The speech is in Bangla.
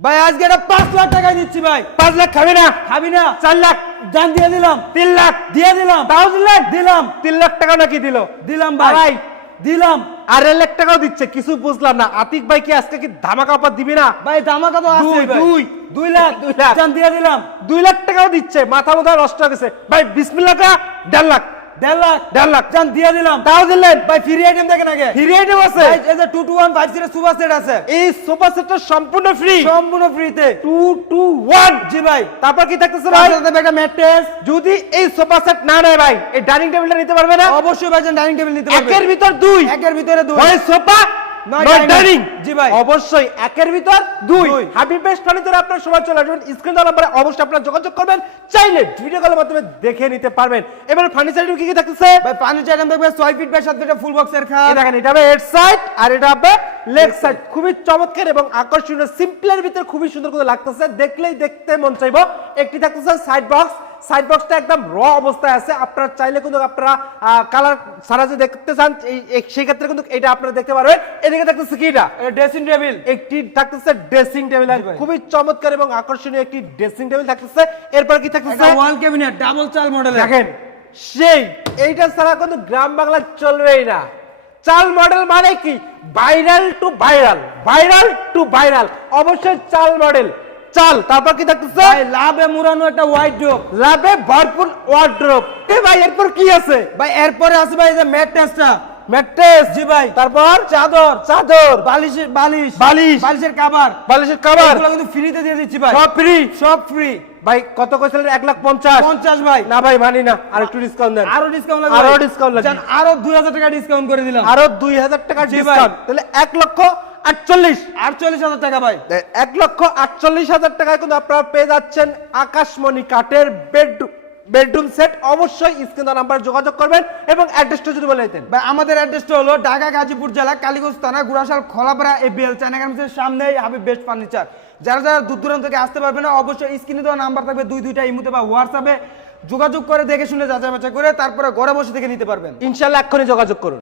ভাই আজকে এটা 5 লাখ টাকা দিচ্ছি ভাই। 5 লাখ খাবি না? খাবি না? 4 লাখ জান দিয়ে দিলাম। 3 লাখ দিয়ে দিলাম। তাও দিলেন? দিলাম। 3 লাখ টাকা নাকি দিল? দিলাম ভাই। ভাই দিলাম। 2.5 লাখ টাকাও দিচ্ছে, কিছু বুঝলাম না। আতিক ভাই কি আজকে কি ধামাকা অফার দিবি না? ভাই ধামাকা তো আছে ভাই। 2 লাখ 2 লাখ জান দিয়ে দিলাম। 2 লাখ টাকাও দিচ্ছে, মাথা মাথা নষ্ট হয়ে গেছে ভাই। বিসমিল্লাহ কা 1.5 লাখ 1.5 লাখ 1.5 লাখ জান দিয়ে দিলাম। তাও দিলেন? ভাই ফ্রি আইটেম দেখেন আগে। ফ্রি আইটেম আছে? ভাই এই যে 22150 সুপার সেট আছে। এই সোফা সেটটা সম্পূর্ণ ফ্রি, সম্পূর্ণ ফ্রিতে। 221। জি ভাই। তারপর কি থাকতেছে ভাই? তার সাথে একটা ম্যাট্রেস। যদি এই সোফা সেট না নেয় ভাই, এই ডাইনিং টেবিলটা নিতে পারবে না? অবশ্যই ভাই ডাইনিং টেবিল নিতে পারবে। একের ভিতর 2, একের ভিতরে 2। হয় সোফা নয় নয় ডাইনিং। ডাইনিং। জি ভাই। অবশ্যই একের ভিতর 2। দুই। হাবিব বেস্ট ফার্নিচারে আপনার সময় চলে আসবেন, স্ক্রিন দেওয়ার পরে অবশ্যই আপনারা যোগাযোগ করবেন, চাইলে ভিডিও কলের মাধ্যমে দেখে নিতে পারবেন। এবার ফার্নিচারে কি কি থাকতেছে ভাই ফার্নিচার আইটেম দেখবে 6 ফিট বাই 7 ফিট ফুল বক্সের খাট। এই দেখেন, এটা হবে হেড সাইড আর এটা হবে লেগ সাইড। খুবই চমৎকার এবং আকর্ষণীয়, সিম্পলের ভিতরে খুবই সুন্দর করে লাগতেছে, দেখলেই দেখতে মন চাইবো। একটি থাকতেছে সাইড বক্স, সাইড বক্সটা একদম র অবস্থায় আছে। আপনারা চাইলে কিন্তু আপনারা কালার ছাড়া যদি দেখতে চান সেই ক্ষেত্রে কিন্তু এটা আপনারা দেখতে পারবেন। এদিকে থাকতেছে কি, এটা ড্রেসিং টেবিল। একটি থাকতেছে ড্রেসিং টেবিল, খুবই চমৎকার এবং আকর্ষণীয় একটি ড্রেসিং টেবিল থাকতেছে। এরপর কি থাকতেছে? একটা ওয়াল ক্যাবিনেট ডাবল চাল মডেলের। দেখেন, সেই এইটা ছাড়া কিন্তু গ্রাম বাংলা চলবেই না। চাল মডেল মানে কি? Viral two viral, viral two viral, অবশ্যই চাল মডেল চাল। তারপর কি থাকতেছে? ভাই লাভে মুরানো একটা হোয়াইট ড্রপ। লাভে ভরপুর ওয়ার্ড্রোব। ভাই এরপর কি আছে? ভাই এরপরে আছে ভাই এই যে ম্যাট্রেসটা। ম্যাট্রেস। জি ভাই। তারপর চাদর, চাদর, বালিশ, বালিশের কভার, বালিশের কভার, এগুলো কিন্তু ফ্রিতে দিয়ে দিচ্ছি ভাই। সব ফ্রি। সব ফ্রি। ভাই কত কইছিলেন? 1,50,000। 50 ভাই। না ভাই মানি না, আর একটু ডিসকাউন্ট দেন। আরো ডিসকাউন্ট লাগবে। আরো ডিসকাউন্ট লাগবে। জান আরো 2000 টাকা ডিসকাউন্ট করে দিলাম। আরো 2,000 টাকা জি ভাই। ডিসকাউন্ট, তাহলে 1,48,000। 48,000 টাকা ভাই। 1,48,000 টাকায় কিন্তু আপনারা পেয়ে যাচ্ছেন আকাশমণি কাঠের বেডরুম সেট। অবশ্যই স্ক্রিনে নাম্বার যোগাযোগ করবেন এবং অ্যাড্রেসটা যদি বলে দিতেন। ভাই আমাদের অ্যাড্রেসটা হলো ঢাকা গাজীপুর জেলা কালীগঞ্জ থানা গুড়াশাল খোলাপাড়া এবিএল চায়না গার্মেন্টসের সামনেই হাবিব বেস্ট ফার্নিচার। যারা যারা দূর দূরান্ত থেকে আসতে পারবে না, অবশ্যই স্ক্রিনে দেওয়া নাম্বার থাকবে, দুইটা ইমোতে বা হোয়াটসঅ্যাপে যোগাযোগ করে দেখে শুনে যাচাই বাছাই করে তারপরে ঘরে বসে থেকে নিতে পারবেন। ইনশাআল্লাহ এক্ষুনি যোগাযোগ করুন।